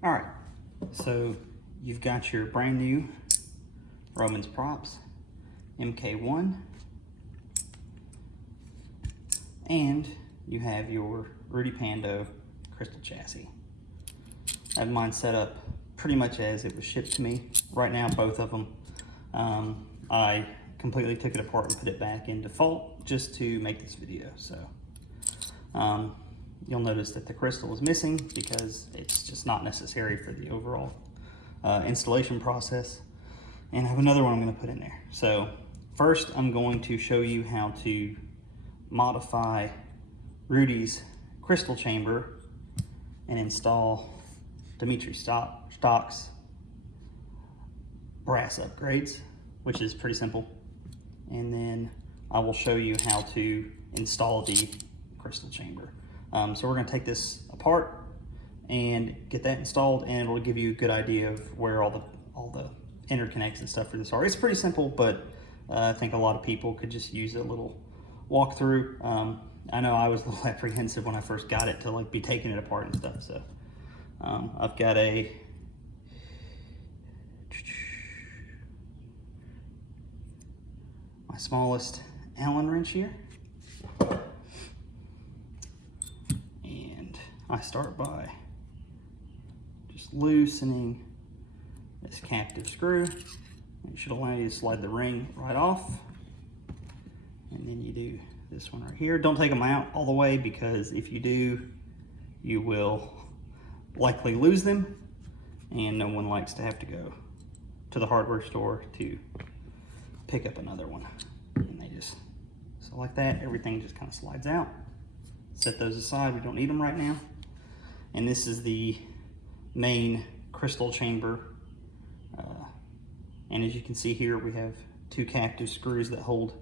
All right, so you've got your brand new Romans props, MK1, and you have your Rudy Pando Crystal chassis. I have mine set up pretty much as it was shipped to me. Right now, both of them, I completely took it apart and put it back in default just to make this video. So you'll notice that the crystal is missing because it's just not necessary for the overall installation process. And I have another one I'm going to put in there. So first, I'm going to show you how to modify Rudy's crystal chamber and install Dimitri Stock's brass upgrades, which is pretty simple. And then I will show you how to install the crystal chamber. So we're going to take this apart and get that installed, and it'll give you a good idea of where all the interconnects and stuff for this are. It's pretty simple, but I think a lot of people could just use a little walkthrough. I know I was a little apprehensive when I first got it to like be taking it apart and stuff. So I've got my smallest Allen wrench here, and I start by just loosening this captive screw. It should allow you to slide the ring right off, and then you do this one right here. Don't take them out all the way, because if you do, you will likely lose them, and no one likes to have to go to the hardware store to pick up another one. And they just, so like that, everything just kind of slides out. Set those aside, we don't need them right now. And this is the main crystal chamber. And as you can see here, we have two captive screws that hold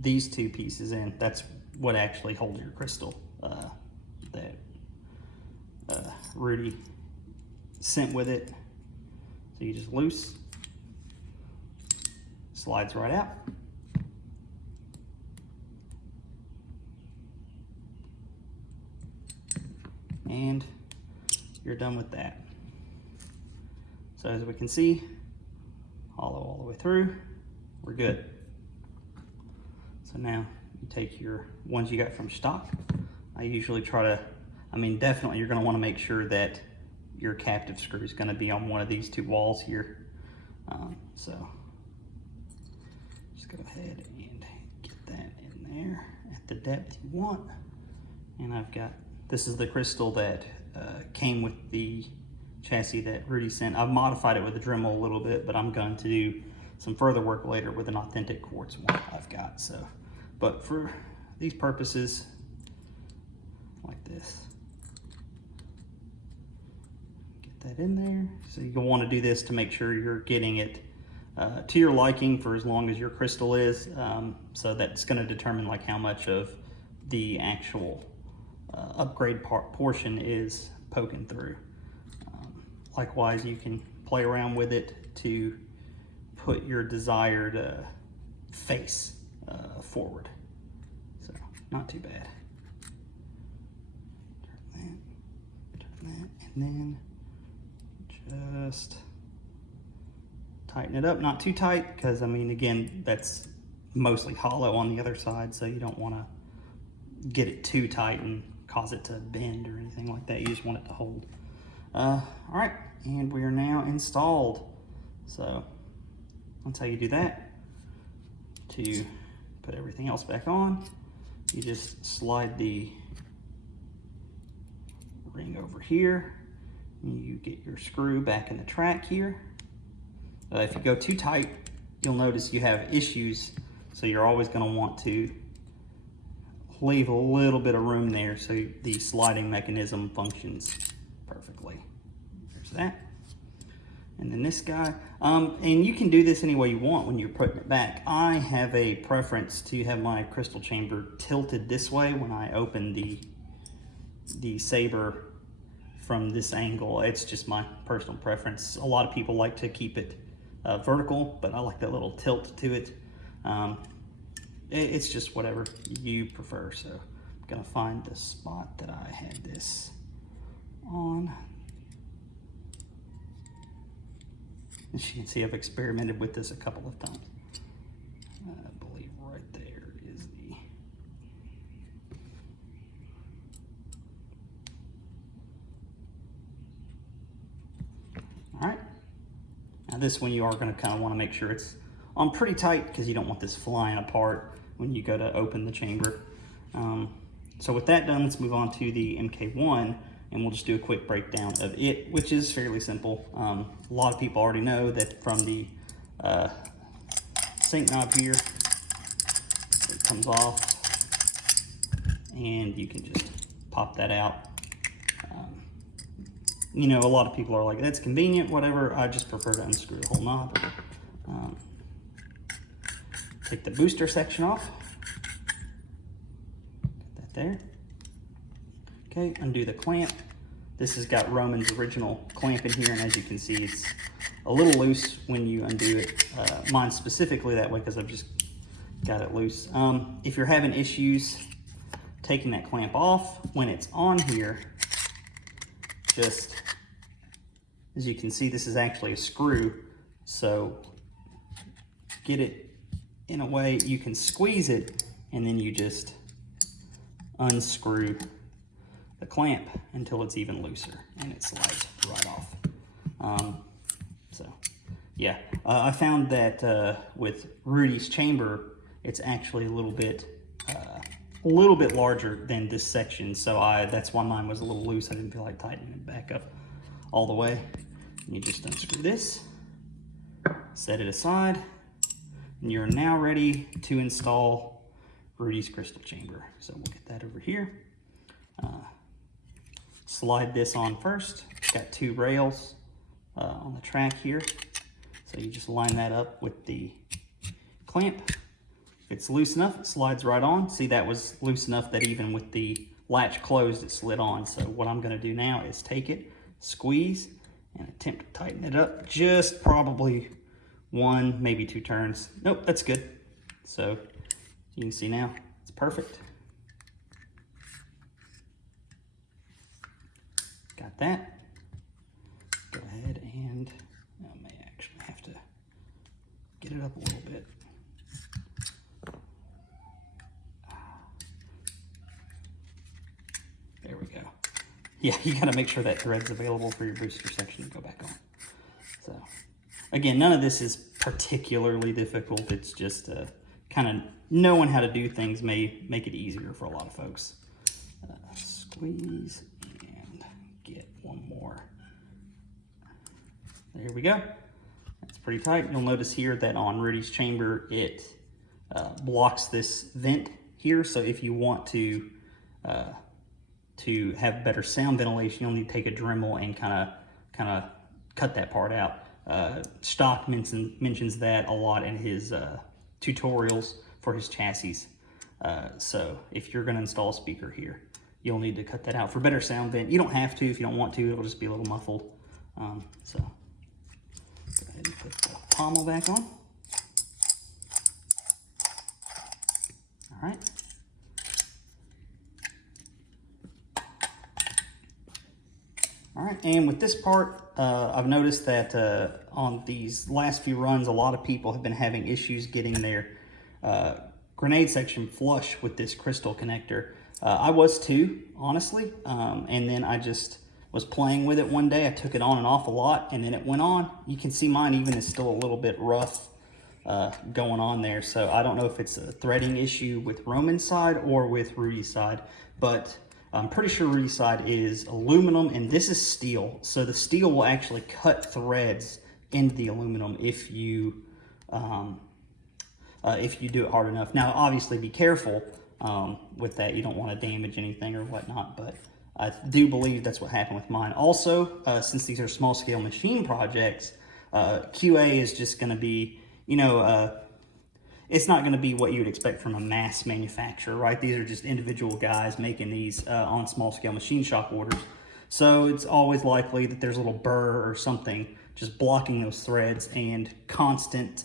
these two pieces in. That's what actually holds your crystal that Rudy sent with it. So you just loose, slides right out. And you're done with that. So as we can see, hollow all the way through, we're good. So now you take your ones you got from stock. I usually try to, definitely you're going to want to make sure that your captive screw is going to be on one of these two walls here. So just go ahead and get that in there at the depth you want. And I've got, this is the crystal that came with the chassis that Rudy sent. I've modified it with a Dremel a little bit, but I'm going to do some further work later with an authentic quartz one I've got. So, but for these purposes, like this, get that in there. So you'll want to do this to make sure you're getting it to your liking for as long as your crystal is. So that's going to determine like how much of the actual upgrade portion is poking through. Likewise, you can play around with it to put your desired face forward. So not too bad. Turn that, and then just tighten it up. Not too tight, because again, that's mostly hollow on the other side, so you don't want to get it too tight and cause it to bend or anything like that. You just want it to hold. All right, and we are now installed. So that's how you do that. To put everything else back on, you just slide the ring over here. You get your screw back in the track here. If you go too tight, you'll notice you have issues. So you're always going to want to leave a little bit of room there so the sliding mechanism functions perfectly. There's that. And then this guy, and you can do this any way you want when you're putting it back. I have a preference to have my crystal chamber tilted this way when I open the saber from this angle. It's just my personal preference. A lot of people like to keep it vertical, but I like that little tilt to it. It's just whatever you prefer. So I'm gonna find the spot that I had this on. As you can see, I've experimented with this a couple of times. I believe right there is the... All right. Now this one you are going to kind of want to make sure it's on pretty tight because you don't want this flying apart when you go to open the chamber. So with that done, let's move on to the MK1, and we'll just do a quick breakdown of it, which is fairly simple. A lot of people already know that from the sync knob here, it comes off, and you can just pop that out. You know, a lot of people are like, that's convenient, whatever. I just prefer to unscrew the whole knob. Take the booster section off. Get that there. Okay, undo the clamp. This has got Roman's original clamp in here, and as you can see, it's a little loose when you undo it. Mine specifically that way because I've just got it loose. If you're having issues taking that clamp off, when it's on here, just, as you can see, this is actually a screw, so get it in a way you can squeeze it, and then you just unscrew the clamp until it's even looser, and it slides right off. So yeah, I found that with Rudy's chamber, it's actually a little bit larger than this section, so that's why mine was a little loose. I didn't feel like tightening it back up all the way. And you just unscrew this, set it aside, and you're now ready to install Rudy's crystal chamber. So we'll get that over here. Slide this on first. It's got 2 rails on the track here. So you just line that up with the clamp. If it's loose enough, it slides right on. See, that was loose enough that even with the latch closed, it slid on. So what I'm gonna do now is take it, squeeze, and attempt to tighten it up. Just probably 1, maybe 2 turns. Nope, that's good. So you can see now, it's perfect. Got that. Go ahead and I may actually have to get it up a little bit. There we go. Yeah, you gotta make sure that thread's available for your booster section to go back on. So again, none of this is particularly difficult. It's just kind of knowing how to do things may make it easier for a lot of folks. Squeeze and get one more. There we go. That's pretty tight. You'll notice here that on Rudy's chamber, it blocks this vent here. So if you want to have better sound ventilation, you'll need to take a Dremel and kind of cut that part out. Stock mentions that a lot in his tutorials for his chassis. So if you're going to install a speaker here, you'll need to cut that out for better sound vent. You don't have to if you don't want to. It'll just be a little muffled. So go ahead and put the pommel back on. All right. All right, and with this part, I've noticed that on these last few runs, a lot of people have been having issues getting their grenade section flush with this crystal connector. I was too, honestly, and then I just was playing with it one day. I took it on and off a lot, and then it went on. You can see mine even is still a little bit rough going on there, so I don't know if it's a threading issue with Roman's side or with Rudy's side, but I'm pretty sure Rudy's side is aluminum and this is steel. So the steel will actually cut threads into the aluminum if you do it hard enough. Now, obviously be careful with that. You don't want to damage anything or whatnot, but I do believe that's what happened with mine. Also, since these are small scale machine projects, QA is just going to be, you know, it's not going to be what you would expect from a mass manufacturer, right? These are just individual guys making these on small scale machine shop orders. So it's always likely that there's a little burr or something just blocking those threads, and constant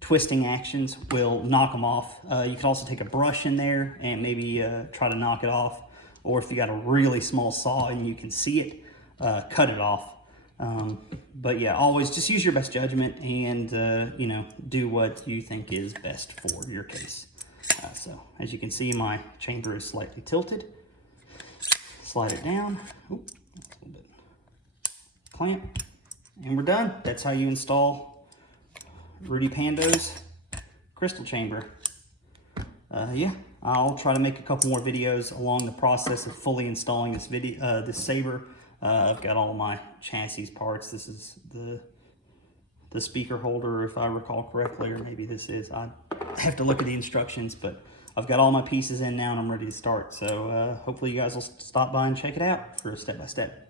twisting actions will knock them off. You could also take a brush in there and maybe try to knock it off. Or if you got a really small saw and you can see it, cut it off. But yeah, always just use your best judgment and, you know, do what you think is best for your case. So as you can see, my chamber is slightly tilted. Slide it down. Oop, that's a little bit. Clamp. And we're done. That's how you install Rudy Pando's crystal chamber. Yeah, I'll try to make a couple more videos along the process of fully installing this saber. I've got all my chassis parts. This is the speaker holder, if I recall correctly, or maybe this is. I have to look at the instructions, but I've got all my pieces in now and I'm ready to start. So hopefully you guys will stop by and check it out for a step-by-step.